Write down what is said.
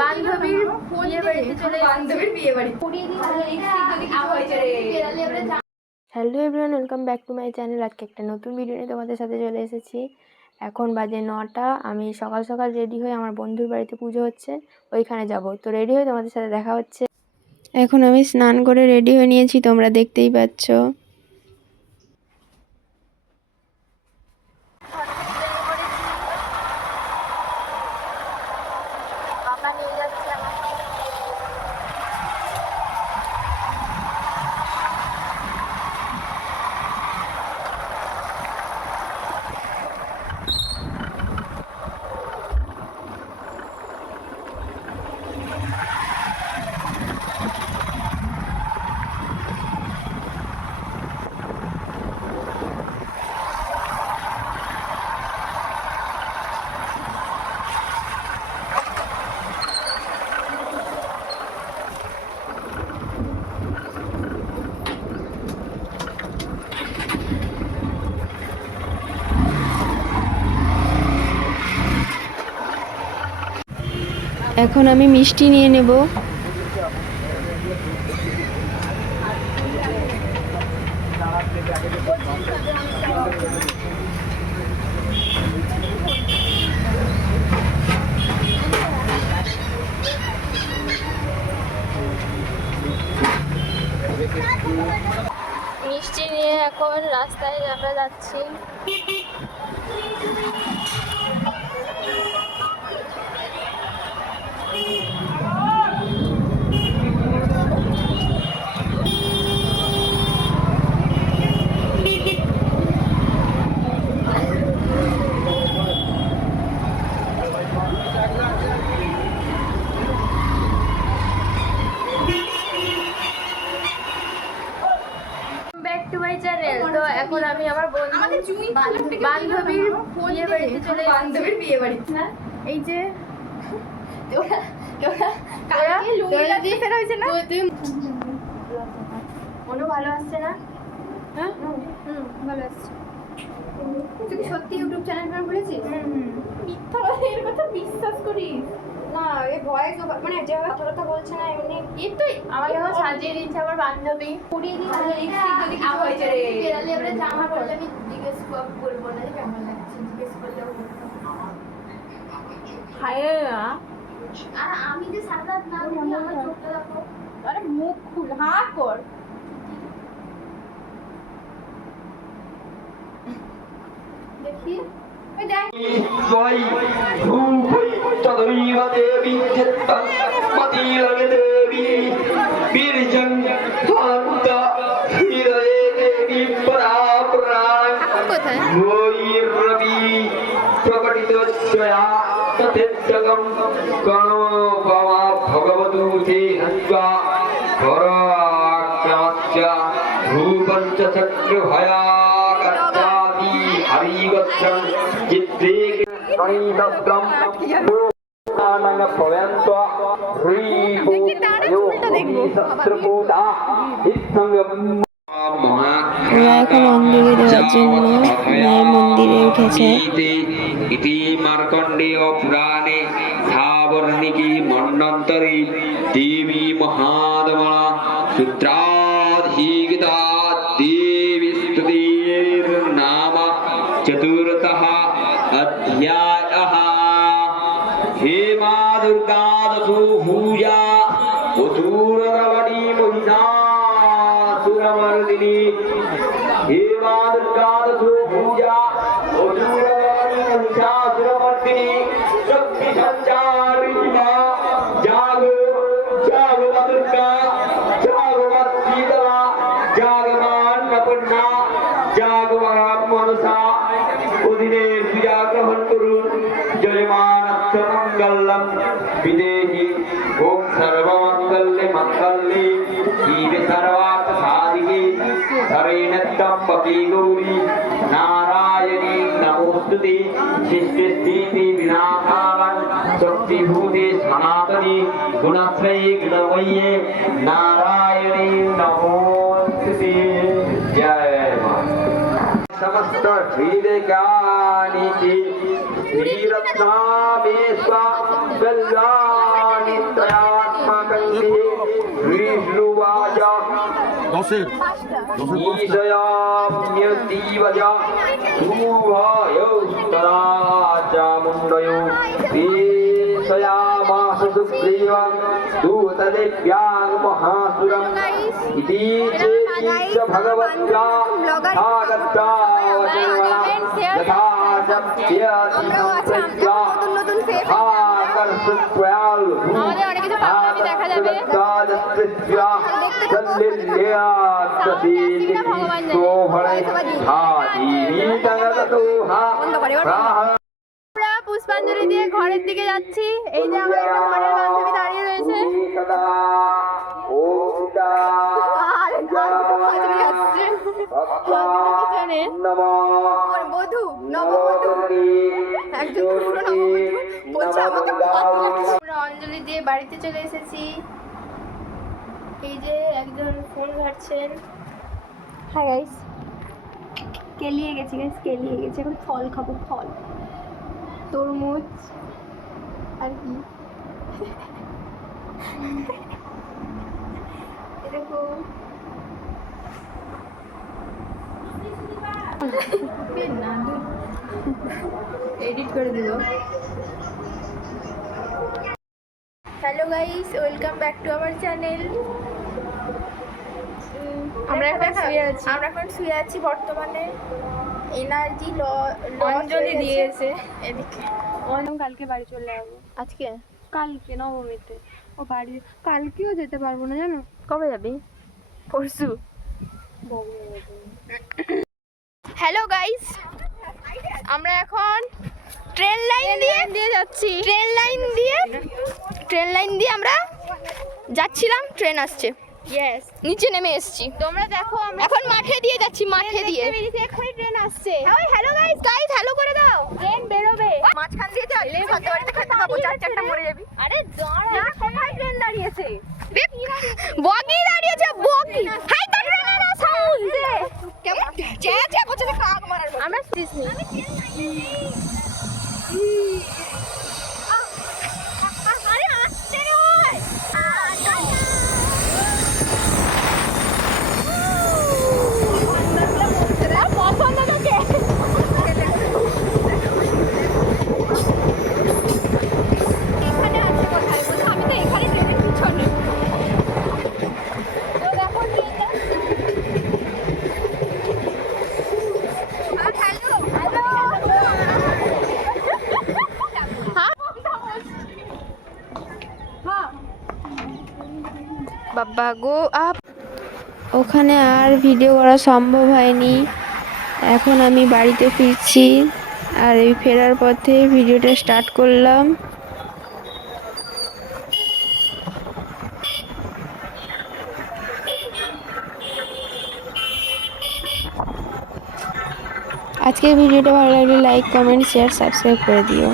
বান্ধবীর বিয়ে বাড়িতে চলে বান্ধবীর বিয়ে বাড়ি। Hello everyone welcome back to my channel আজকে একটা নতুন ভিডিও নিয়ে তোমাদের সাথে চলে এসেছি। এখন বাজে নটা আমি সকাল সকাল রেডি হয়ে আমার বন্ধুর বাড়িতে পুজো হচ্ছে। ওইখানে যাব। তো রেডি হয়ে তোমাদের সাথে দেখা হচ্ছে। এখন আমি স্নান করে রেডি হয়ে নিয়েছি তোমরা দেখতেই পাচ্ছ। এখন আমি মিষ্টি নিয়ে নেব। মিষ্টি নিয়ে এখন রাস্তায় আমরা যাচ্ছি ব্যাক টু মাই চ্যানেল তো এখন আমি আমার বন্ধু বান্ধবীর বিয়ে বাড়িতে চলে বান্ধবীর বিয়ে বাড়ি। এই যে তোরা তোরা তোরা কালকে লুঙ্গিটা দিয়ে ফেরা হয়েছে না? মনও ভালো আসছে না? হ্যাঁ? হুম ভালো আসছে। তুই সত্যি ইউটিউব চ্যানেল খুলেছিস মিথ্যা কথা বিশ্বাস করিস? না এ ভয়েস মানে যেভাবে কথা কথা বলছে না এমনি এই আমাকে এখন সাজিয়ে দিচ্ছে আমার বান্ধবী। পড়িয়ে দিই তাহলে লিপস্টিক যদি কিছু হয়েছে রে বেরালে এবারে জামা পরলে আমি জিজ্ঞেস করব না যে কেমন লাগছে জিজ্ঞেস করলেও বলব। আর আমি যে সারা না আমার চোখটা দেখো। আরে মুখ খুল হা কর। দেখি। देवी पतिरग देवी बीरजं भानुता हृदय देवी पराप्राण गोई रवि प्रकटितोच्चया तथेत्यगं कणो भवा भगवदूते हत्वा पराक्रमस्य भूपञ्चचक्रभया নরিদদ্রম এখন অন্ধকে দেওয়ার জন্য মায়ের মন্দিরে উঠেছে। ইতি দেবী মহাদমা সূত্রা हे मा दुर्गा दशो भूया वसुररमणी महिषासुरमर्दिनी हे मा दुर्गा ओम सर्वमङ्गल्ये मंगल्य शिवे सर्वात साधिके सरेनत्तम पति गौरी नारायणी नमोस्तुते शिष्टस्थिति विनाकारं शक्तिभूते सनातने, गुणत्रये गुणमये, नारायणी नमोस्तुते जय समस्त हृदय की श्रीरत्नामेश्वर कल्याण। नित्यात्मकैः विष्णुवाच ईशयाम्यतीवज शुभायोस्तराचामुण्डयो पेशयामास सुग्रीव दूतदेव्यान् महासुरम् इति चेत् भगवत्या आगत्या यथा सत्यति পুষ্পাঞ্জলি দিয়ে ঘরের দিকে যাচ্ছি এই যে আমার একটা ঘরের বান্ধবী দাঁড়িয়ে রয়েছে পিছনে আমার বধূ একজন পুরো নববধূ বলছে আমাকে আমরা অঞ্জলি দিয়ে বাড়িতে চলে এসেছি। এই যে একজন ফোন ঘাটছেন। হ্যাঁ গাইস কেলিয়ে গেছি গাইস কেলিয়ে গেছি। এখন ফল খাব ফল। তরমুজ আর কি? এরকম। এডিট করে দিব hello guys welcome back to our channel আমরা এখন শুয়ে আছি। আমরা এখন শুয়ে আছি বর্তমানে। এনার্জি ল অঞ্জলি দিয়েছে। এদিকে। অনেক কালকে বাড়ি চলে যাব। আজকে? কালকে নবমীতে। ও বাড়ি কালকেও যেতে পারব না জানো? কবে যাবি? পরশু। হ্যালো গাইস আমরা এখন ট্রেন লাইন দিয়ে দিয়ে যাচ্ছি। ট্রেন লাইন দিয়ে ট্রেন লাইন দিয়ে আমরা যাচ্ছিলাম ট্রেন আসছে। ইয়েস নিচে নেমে এসেছি। তোমরা দেখো আমরা এখন মাঠে দিয়ে যাচ্ছি মাঠে দিয়ে। এক্ষুনি ট্রেন আসছে। ওই হ্যালো গাইস গাইস হ্যালো করে দাও। ট্রেন বেরোবে। মাঝখান দিয়ে যাই সত্যি বাড়িতে খেতে পাবো চার চারটা মরে যাবি। আরে দাঁড়া। কোথায় ট্রেন দাঁড়িয়েছে? বগি মারার বাবা, গো আপ। ওখানে আর ভিডিও করা সম্ভব হয়নি। এখন আমি বাড়িতে ফিরছি আর এই ফেরার পথে ভিডিওটা স্টার্ট করলাম। আজকের ভিডিওটা ভালো লাগলে লাইক কমেন্ট শেয়ার সাবস্ক্রাইব করে দিও।